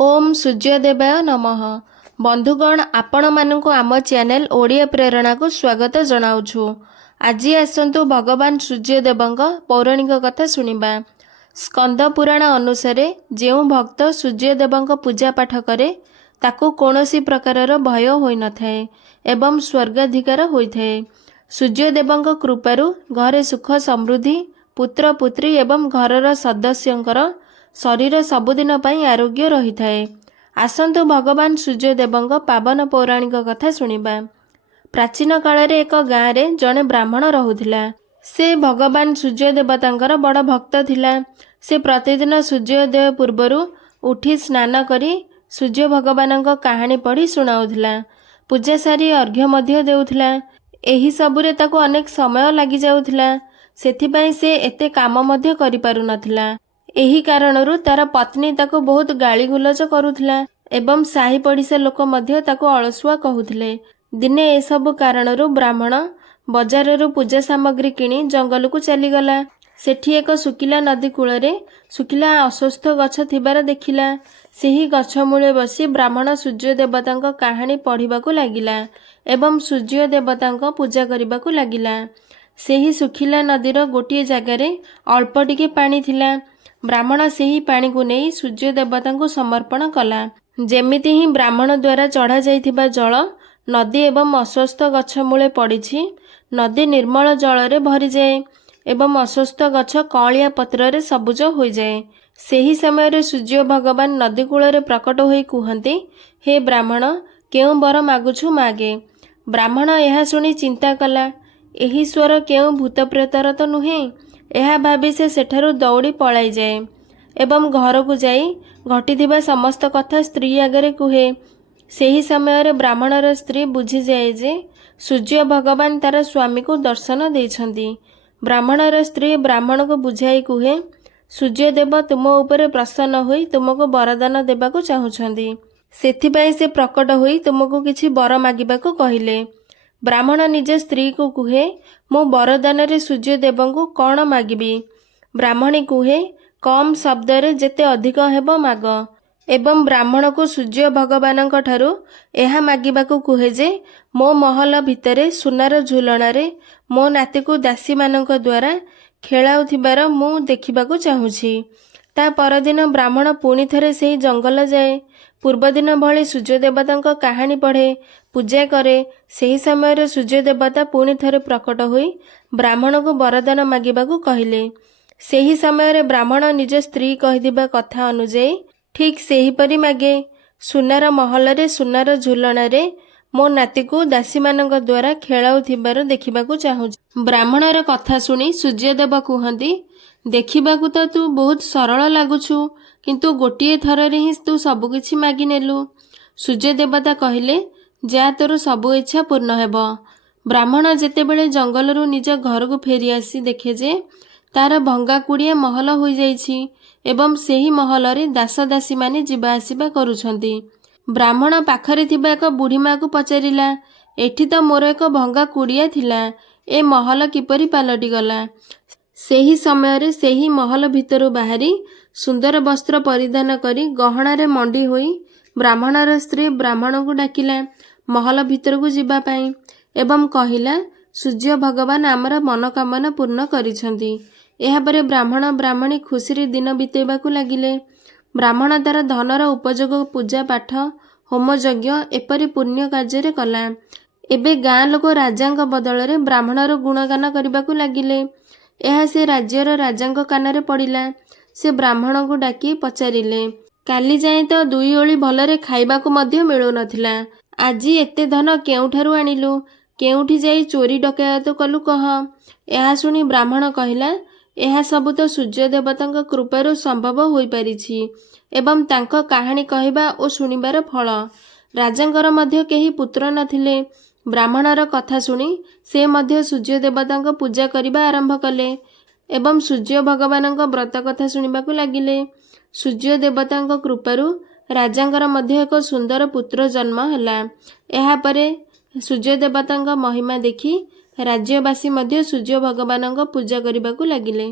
ओम सूर्यदेवाय नमः। बंधुगण आपण मानकु आम चैनल ओडिया प्रेरणा को स्वागत जनाउछु। आज आसंतु भगवान सूर्यदेवंक पौराणिक कथा सुनिबा। स्कंद पुराण अनुसारे जेउ भक्त सूर्यदेवंक पूजा पाठ करे ताकू कोनोसी प्रकारर भय होई नथाए एवं स्वर्गाधिकार होइथाए। सूर्यदेवंक कृपारु घरे सुख समृद्धि पुत्र पुत्री एवं घरर सदस्यंकर शरीर सबुदिन पई आरोग्य रही थाए। आसंतु भगवान सूर्यदेवंक पावन पौराणिक कथा सुनिबा। प्राचीन काल एक गाँव रे जड़े ब्राह्मण रहुथिला। से भगवान सूर्यदेवतांकर बड़ भक्त थिला। से प्रतिदिन सूर्योदय पूर्वरु उठी स्नान करी सूर्य भगवानक कहानी पढ़ी सुनाउथिला। पूजा सारी अर्घ्य मध्य देउथिला। एही सबुरे ताको अनेक समय लागि जाउथिला। सेथिपई से एते काम मध्य करि पारु नथिला। एही कारणरू तार पत्नी ताको बहुत गाली गुलज करुथिला एवं साही पड़िशा लोक मध्य ताको अलसुआ कहूथिले। दिने ए सब कारणरू ब्राह्मण बजाररू पूजा सामग्री किणी जंगल को चलीगला। सेठी एक सुकिला नदी कूଳରେ सुकिला अस्वस्थ गछ थिबार देखिला। सेही गछ मूले बसी ब्राह्मण सूर्य देवतांक कहानी पढ़िबाकू लागिला एवं सूर्य देवतांक पूजा करिबाकू लागिला। सेही सुखिला नदीर गोटिए जगारे अल्प टिके पानी थिला। ब्राह्मण सेही पानी को नहीं सूर्य देवता को समर्पण कला। जेमिति ही ब्राह्मण द्वारा चढ़ा जाइथिबा जल नदी एवं अस्वस्थ गछ मूले पड़िछि। नदी निर्मल जल रे भरी जाए एवं अस्वस्थ गछ कलिया पत्र रे सबुज हो जाए। सेही समय रे सूर्य भगवान नदी कूल रे प्रकट होई कुहंती, हे ब्राह्मण केउ बर मागुछु मागे। ब्राह्मण यह सुनी चिंता कला, एही स्वर केउ भूत प्रेतर तो नुहे। यह भावी से सेठारु दौड़ी पलाई जाए एवं घर को जाई घटिथिबा समस्त कथा स्त्री आगरे कुहे। सेही समय रे ब्राह्मणर स्त्री बुझी जाए जे सूर्य भगवान तार स्वामी को दर्शन देइछंती। ब्राह्मणर स्त्री ब्राह्मण को बुझाई कुहे, सूर्यदेव तुम उपरे प्रसन्न होई तुमको वरदान देबाको चाहुछंती। सेथिपई से प्रकट होई तुमको किछि वर मागिबाको कहिले। ब्राह्मण निज स्त्री को कुहे, मो वरदान रे सूर्यदेव को कौन मागिबी। ब्राह्मणी कुहे, कम शब्द रे जेते अधिक हेबो माग। एवं ब्राह्मण को सूर्य भगवानक ठारू एहा मागिबाको कुहे जे मो महल भितरे सुनार झुलणारे मो नाती को दासी मानक द्वारा खेलाउथिबार मु देखिबाको चाहुछि। ता परदिन ब्राह्मण पुणी थरे सेही जंगल जाए। पूर्वदिन भली सूर्य देवतांक कहानी पढ़े पूजा करे। सेही समय रे सूर्य देवता पुणी थरे प्रकट होई ब्राह्मण को वरदान मागिबाको कहिले। सेही समय रे ब्राह्मण निज स्त्री कहिदिबा कथा अनुଯାयी ठीक सेही परि मागे। सुनार महल रे सुनार झुलणा रे मो नाती को दासी मानक द्वारा खेलाउथिबार देखिबाको चाहुछि। ब्राह्मणर कथा सुनी सूर्यदेव कुहंती, देखिबाकू तो तू बहुत सरल लागुछु, किंतु गोटिए थर रे ही तू सबु किछि मागी नेलु। सूर्य देवता कहिले, जा तोर सबु इच्छा पूर्ण हेबो। ब्राह्मण जेतेबेले जंगलरू निज घर को फेरी आसी देखे जे तार भंगा कुड़िया महल होई जाइछि एवं सेही महल रे दास दासी माने जिबा आसीबा करूछंती। ब्राह्मण पाखरे थिबा एक बुढ़ी माँ को पचारिला, एठी तो मोर एक भंगा कुड़िया थिला, ए महल किपरि पालटी गला। सेही समय रे सेही महल भितरु बाहरी सुंदर वस्त्र परिधान करी गहना रे मंडी होई ब्राह्मणर स्त्री ब्राह्मण को डाकिला महल भितर को जिबा पाई एवं कहिला, सूर्य भगवान आमर मनोकामना पूर्ण करिछंती। एहा परे ब्राह्मण ब्राह्मणी खुशी रे दिन बितेबाकू लागिले। ब्राह्मण तार धनर उपयोग पूजा पाठ होम यज्ञ एपरि पुण्य कार्य रे कला। एबे गाँ लोक राजांक बदल रे ब्राह्मणर गुणगान करबाकू लागिले। एहा से राज्यर राजांक कानरे पड़िला। से ब्राह्मण को डाकी पचारिले, काली जाए तो दुई ओली भलरे खाइबाकू मध्य मिलु नथिला। आजी एते धन केउठारु आनिलु, केउठी जाई चोरी डकायत कलु कह। एहा सुनी ब्राह्मण कहिला, एहा सबु तो सूर्य देवतांक कृपारु संभव होई परिछि एवं तांक कहानी कहिबा ओ सुनिबार फल। राजांकर मध्य केही पुत्र नथिले। ब्राह्मणर कथा सुनी से मध्य सूर्य देवतांक पूजा करिबा आरंभ कले एवं सूर्य भगवानक व्रत कथा सुनिबाकू लागिले। सूर्य देवतांक कृपारु राजांकर मध्य एक सुंदर पुत्र जन्म ହେଲା। एहा परे सूर्य देवतांक महिमा देखि राज्यवासी मध्य सूर्य भगवानक पूजा करिबाकू लागिले।